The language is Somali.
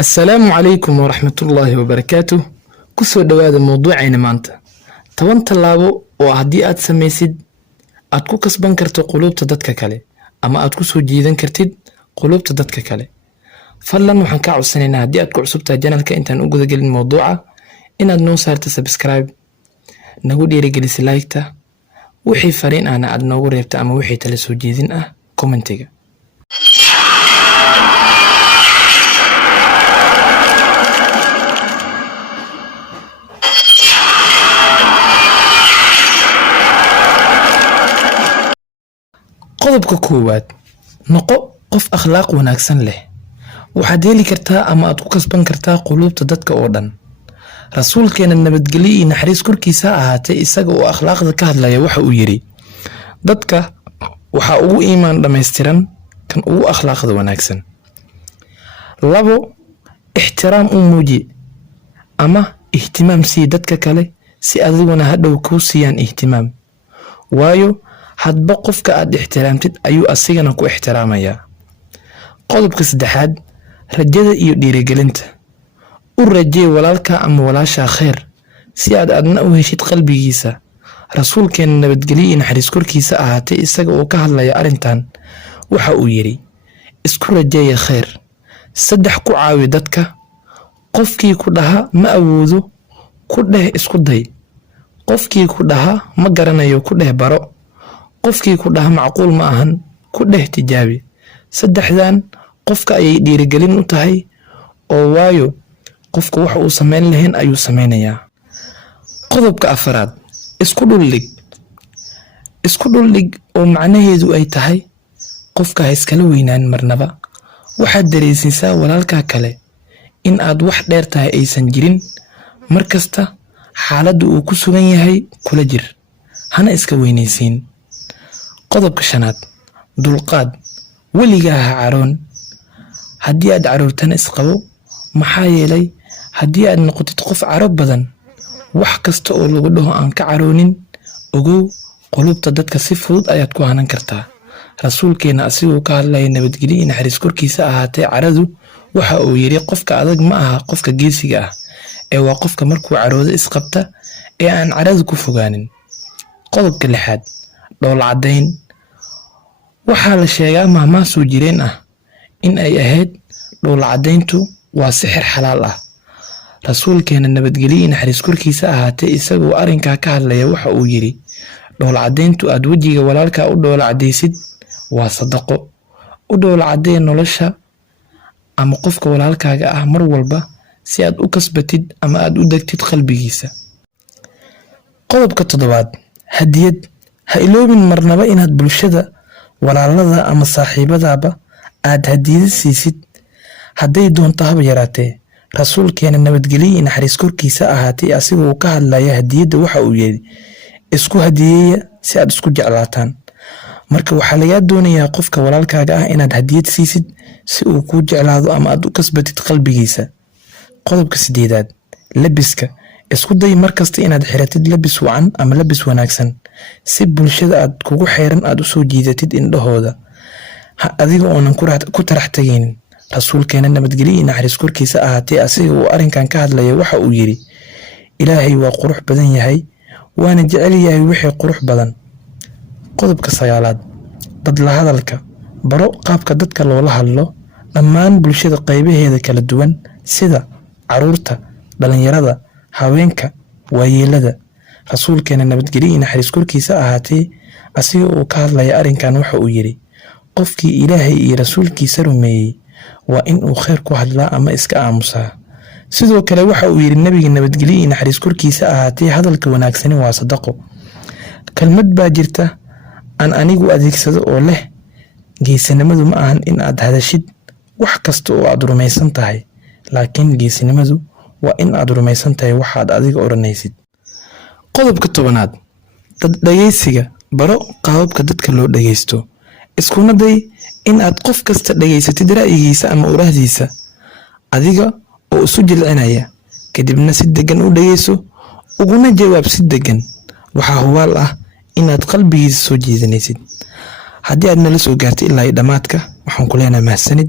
السلام عليكم ورحمة الله وبركاته. كسو دواد الموضوع عين مانتا 10 tallaabo oo haddii aad samaysid aad ku kasban karto qulubta dadka kale ama aad ku soo jiidan kartid qulubta dadka kale. fadlan waxaan ka codsanaynaa haddii aad ku cusubtahay channelka intaan u guda gelin mowduuca inaad noo saarto subscribe, nagu dhiirigeliso like-ta, wixii fariin ahna aad noogu reebto ama wixii tala soo jeedin ah commentiga. qodobka koowaad, noqo qof akhlaaq wanaagsan leh. waxaad heli kartaa ama aad ku kasban kartaa qulubta dadka oo dhan. rasuulkeena nabadgelyo iyo naxariis korkiisa ahaatee isaga oo akhlaaqda ka hadlaya waxa uu yiri dadka waxa ugu iimaan dhameystiran kan ugu akhlaaqda wanaagsan. 2 ixtiraam u muuji ama ihtimaam sii dadka kale si adiguna hadhow ku siiyaan ihtimaam, waayo hadba qofka aad ixtiraamtid ayuu asigana ku ixtiraamaya. qodobka 3, rajada iyo dhiirigelinta. u rajee walaalka ama walaasha khair si aad adna u heshid qalbigiisa. rasuulkeena nabadgelyo iyo naxariis korkiisa ahaatee isaga oo ka hadlaya arintan waxa uu yiri isku rajeeya khair. 3 ku caawi dadka. qofkii ku dhaha ma awoodo ku dheh isku day. qofkii ku dhaha ma garanayo ku dheh baro. qofkii ku dhaha macquul ma ahan ku dheh tijaabi. 3dan qofka ayay dhiirigelin u tahay oo waayo qofka waxa uu sameyn lahayn ayuu sameynayaa. qodobka 4, isku dhuldhig oo macnaheedu ay tahay qofka ha iskala weynaan marnaba. waxaad dareensiisaa walaalka kale in aad wax dheer tahay aysan jirin. markasta xaaladda uu ku sugan yahay kula jir, hana iska weynaysiin. qodobka 5, dulqaad. weligaa ha caroon. haddii aad caroortana isqabo, maxaa yeelay haddii aad noqotid qof caro badan, wax kasta oo lagu dhaho aan ka caroonin, ogow qulubta dadka si fudud ayaad ku hanan kartaa. rasuulkeena asigoo ka hadlaya nabadgelyo iyo naxariis korkiisa ahaatee caradu waxa uu yiri qofka adag ma aha qofka geesiga ah ee waa qofka markuu caroodo isqabta ee aan caradu ku fogaanin. qodobka 6, dhool cadayn. waxaa la sheegaa maamaha soo jireen ah in ay ahayd dhool cadayntu waa sixir xalaal ah. rasuulkeena nabadgelyo iyo naxariis korkiisa ahaatee isagoo arinkaa ka hadlaya waxa uu yiri dhool cadayntu aad wejiga walaalka u dhool cadaysid waa sadaqo. u dhool cadee nolosha ama qofka walaalkaaga ah mar walba si aad u kasbatid ama aad u degtid qalbigiisa. qodobka 7, hadiyad. ha iloobin marnaba inaad bulshada walaalada ama saaxiibadaaba aad hadiyad siisid, hadday doonto haba yaraatee. rasuulkeena nabadgelyo iyo naxariis korkiisa ahaatee asigoo ka hadlaya hadiyadda waxa uu yiri isku hadiyeeya si aad isku jeclaataan. marka waxaa lagaa doonayaa qofka walaalkaaga ah inaad hadiyad siisid si uu kuu jeclaado ama aad u kasbatid qalbigiisa. qodobka 8, labiska. isku day markasta inaad xiratid labis wacan ama labis wanaagsan si bulshada aad kugu xeeran aad u soo jiidatid indhahooda adiga oonan ku tarax tagaynin. rasuulkeena nabadgelyo iyo naxariis korkiisa ahaatee asiga oo arinkan ka hadlaya waxa uu yiri ilaahay waa qurux badan yahay waana jecel yahay wixii qurux badan. qodobka 9, dad la hadalka. baro qaabka dadka loola hadlo dhammaan bulshada qaybaheeda kala duwan sida caruurta, dhalinyarada, haweenka, waayeelada. rasuulkeena nabadgelyo iyo naxariis korkiisa ahaatee asiga oo ka hadlaya arinkan waxa uu yiri qofkii ilaahay iyo rasuulkiisa rumeeyay waa in uu khayr ku hadlaa ama iska aamusaa. sidoo kale waxa uu yiri nabiga nabadgelyo iyo naxariis korkiisa ahaatee hadalka wanaagsani waa sadaqo. kalmad baa jirta aan anigu adeegsado oo leh geesinimadu ma ahan in aad hadashid wax kasta oo aad rumaysan tahay, laakiin geesinimadu waa in aad rumaysan tahay waxaad adiga oranaysid. qodobka 10, dad dhageysiga. baro qaababka dadka loo dhageysto. iskuna day in aad qof kasta dhageysatid ra'yigiisa ama urahdiisa adiga oo isu jilcinaya, kadibna si degan u dhageyso uguna jawaab si degan. waxaa hubaal ah inaad qalbigiisa soo jiidanaysid. haddii aad nala soo gaartay ilaa dhamaadka waxaan ku leenahay mahadsanid.